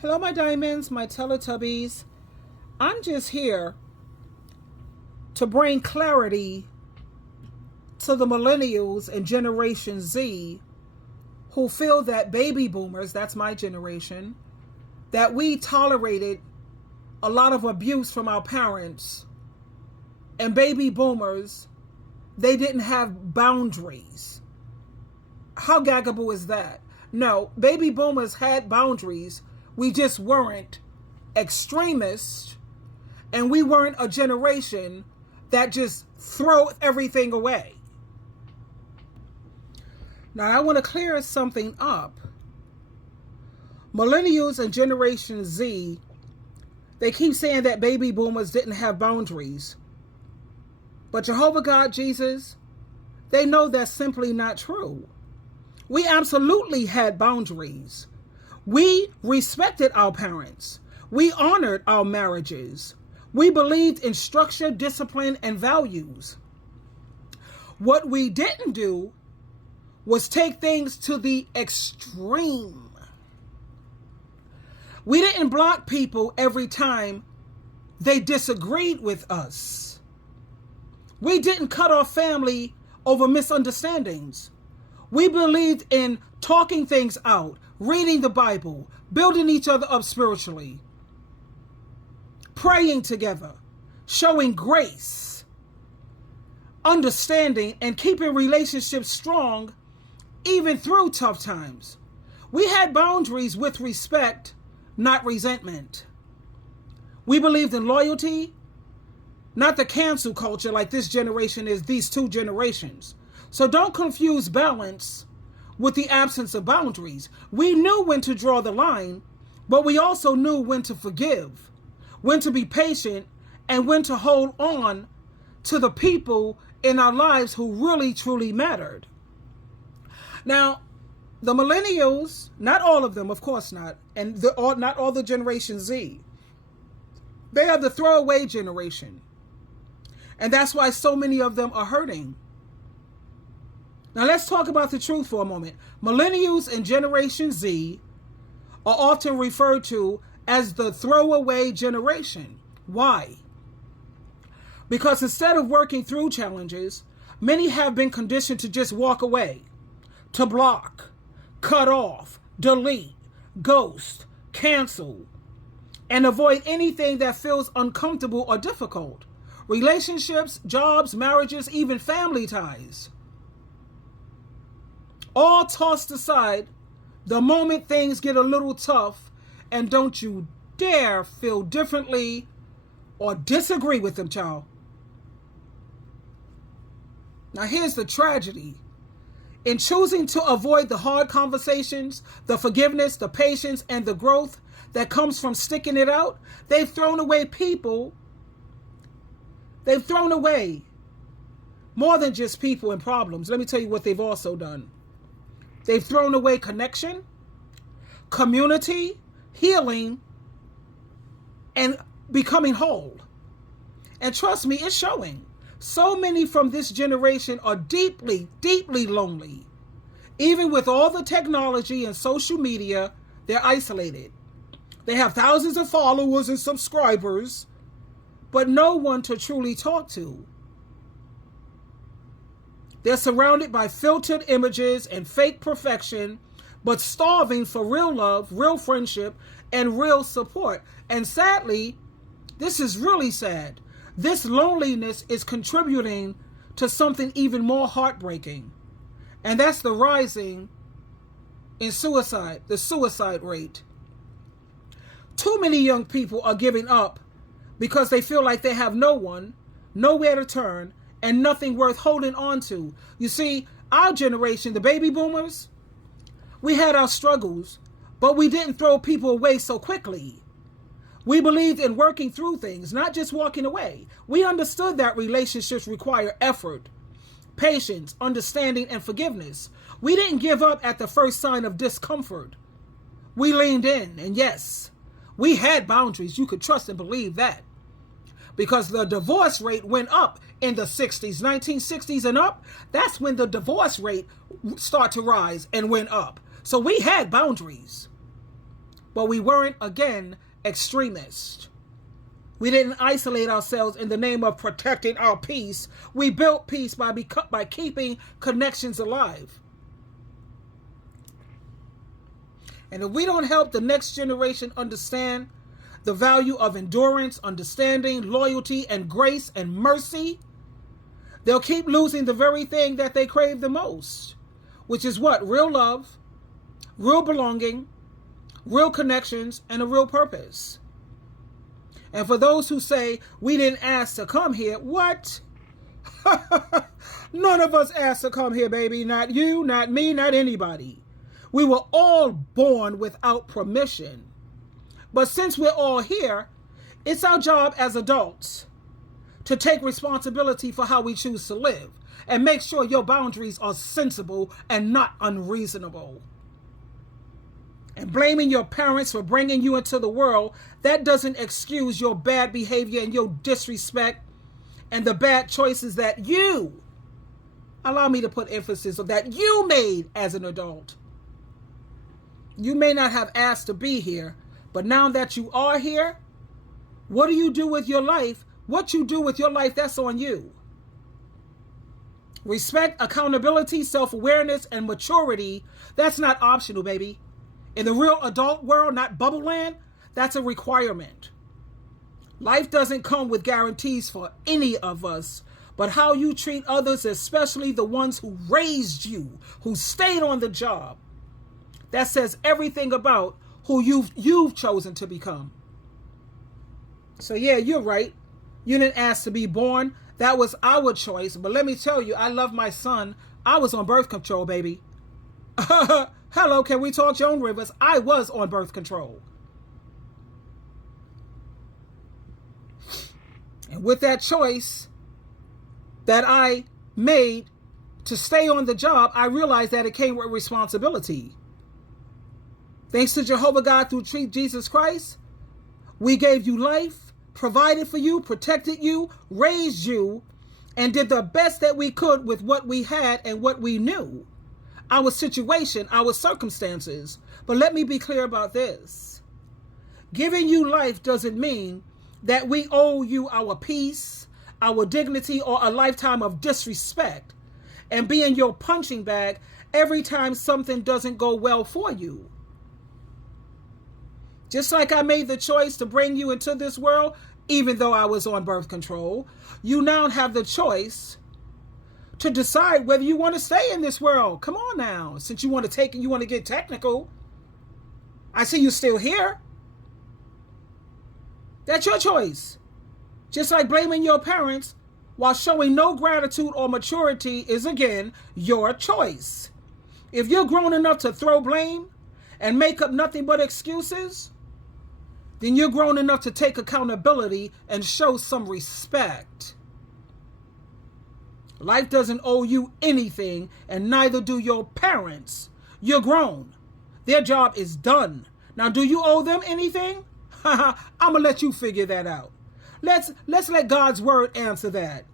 Hello, my diamonds, my Teletubbies. I'm just here to bring clarity to the millennials and Generation Z who feel that baby boomers, that's my generation, that we tolerated a lot of abuse from our parents, and baby boomers, they didn't have boundaries. How gaggable is that? No, baby boomers had boundaries. We just weren't extremists, and we weren't a generation that just throw everything away. Now, I want to clear something up. Millennials and Generation Z, they keep saying that baby boomers didn't have boundaries. But Jehovah God, Jesus, they know that's simply not true. We absolutely had boundaries. We respected our parents. We honored our marriages. We believed in structure, discipline, and values. What we didn't do was take things to the extreme. We didn't block people every time they disagreed with us. We didn't cut off family over misunderstandings. We believed in talking things out, reading the Bible, building each other up spiritually, praying together, showing grace, understanding, and keeping relationships strong even through tough times. We had boundaries with respect, not resentment. We believed in loyalty, not the cancel culture like this generation is, these two generations. So don't confuse balance with the absence of boundaries. We knew when to draw the line, but we also knew when to forgive, when to be patient, and when to hold on to the people in our lives who really, truly mattered. Now, the millennials, not all of them, of course not, and not all the Generation Z, they are the throwaway generation. And that's why so many of them are hurting. Now let's talk about the truth for a moment. Millennials and Generation Z are often referred to as the throwaway generation. Why? Because instead of working through challenges, many have been conditioned to just walk away, to block, cut off, delete, ghost, cancel, and avoid anything that feels uncomfortable or difficult. Relationships, jobs, marriages, even family ties, all tossed aside the moment things get a little tough, and don't you dare feel differently or disagree with them, child. Now here's the tragedy. In choosing to avoid the hard conversations, the forgiveness, the patience, and the growth that comes from sticking it out, they've thrown away people. They've thrown away more than just people and problems. Let me tell you what they've also done. They've thrown away connection, community, healing, and becoming whole. And trust me, it's showing. So many from this generation are deeply, deeply lonely. Even with all the technology and social media, they're isolated. They have thousands of followers and subscribers, but no one to truly talk to. They're surrounded by filtered images and fake perfection, but starving for real love, real friendship, and real support. And sadly, this is really sad. This loneliness is contributing to something even more heartbreaking. And that's the rising in suicide, the suicide rate. Too many young people are giving up because they feel like they have no one, nowhere to turn, and nothing worth holding on to. You see, our generation, the baby boomers, we had our struggles, but we didn't throw people away so quickly. We believed in working through things, not just walking away. We understood that relationships require effort, patience, understanding, and forgiveness. We didn't give up at the first sign of discomfort. We leaned in, and yes, we had boundaries. You could trust and believe that. Because the divorce rate went up in the 60s, 1960s and up. That's when the divorce rate started to rise and went up. So we had boundaries. but we weren't, again, extremists. We didn't isolate ourselves in the name of protecting our peace. We built peace by keeping connections alive. And if we don't help the next generation understand the value of endurance, understanding, loyalty, and grace and mercy, they'll keep losing the very thing that they crave the most, which is what? Real love, real belonging, real connections, and a real purpose. And for those who say, we didn't ask to come here, what? None of us asked to come here, baby. Not you, not me, not anybody. We were all born without permission. But since we're all here, it's our job as adults to take responsibility for how we choose to live and make sure your boundaries are sensible and not unreasonable. And blaming your parents for bringing you into the world, that doesn't excuse your bad behavior and your disrespect and the bad choices that you, allow me to put emphasis on that, you made as an adult. You may not have asked to be here, but now that you are here, what do you do with your life? What you do with your life, that's on you. Respect, accountability, self-awareness, and maturity, that's not optional, baby. In the real adult world, not bubble land, that's a requirement. Life doesn't come with guarantees for any of us, but how you treat others, especially the ones who raised you, who stayed on the job, that says everything about who you've chosen to become. So yeah, you're right. You didn't ask to be born. That was our choice. But let me tell you, I love my son. I was on birth control, baby. Hello, can we talk, Joan Rivers? I was on birth control. And with that choice that I made to stay on the job, I realized that it came with responsibility. Thanks to Jehovah God through Jesus Christ, we gave you life, provided for you, protected you, raised you, and did the best that we could with what we had and what we knew. Our situation, our circumstances. But let me be clear about this. Giving you life doesn't mean that we owe you our peace, our dignity, or a lifetime of disrespect and being your punching bag every time something doesn't go well for you. Just like I made the choice to bring you into this world, even though I was on birth control, you now have the choice to decide whether you want to stay in this world. Come on now. Since you want to get technical. I see you still here. That's your choice. Just like blaming your parents while showing no gratitude or maturity is, again, your choice. If you're grown enough to throw blame and make up nothing but excuses, then you're grown enough to take accountability and show some respect. Life doesn't owe you anything, and neither do your parents. You're grown. Their job is done. Now, do you owe them anything? I'm going to let you figure that out. Let's let God's word answer that.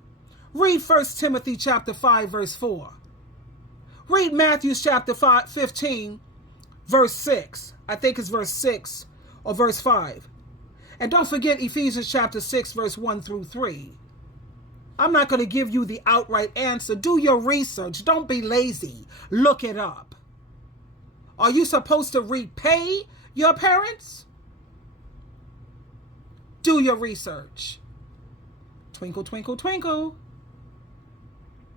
Read 1 Timothy chapter 5, verse 4. Read Matthew chapter 15, verse 6. I think it's verse 6 or verse 5. And don't forget Ephesians chapter 6, verse 1 through 3. I'm not going to give you the outright answer. Do your research. Don't be lazy. Look it up. Are you supposed to repay your parents? Do your research. Twinkle, twinkle, twinkle.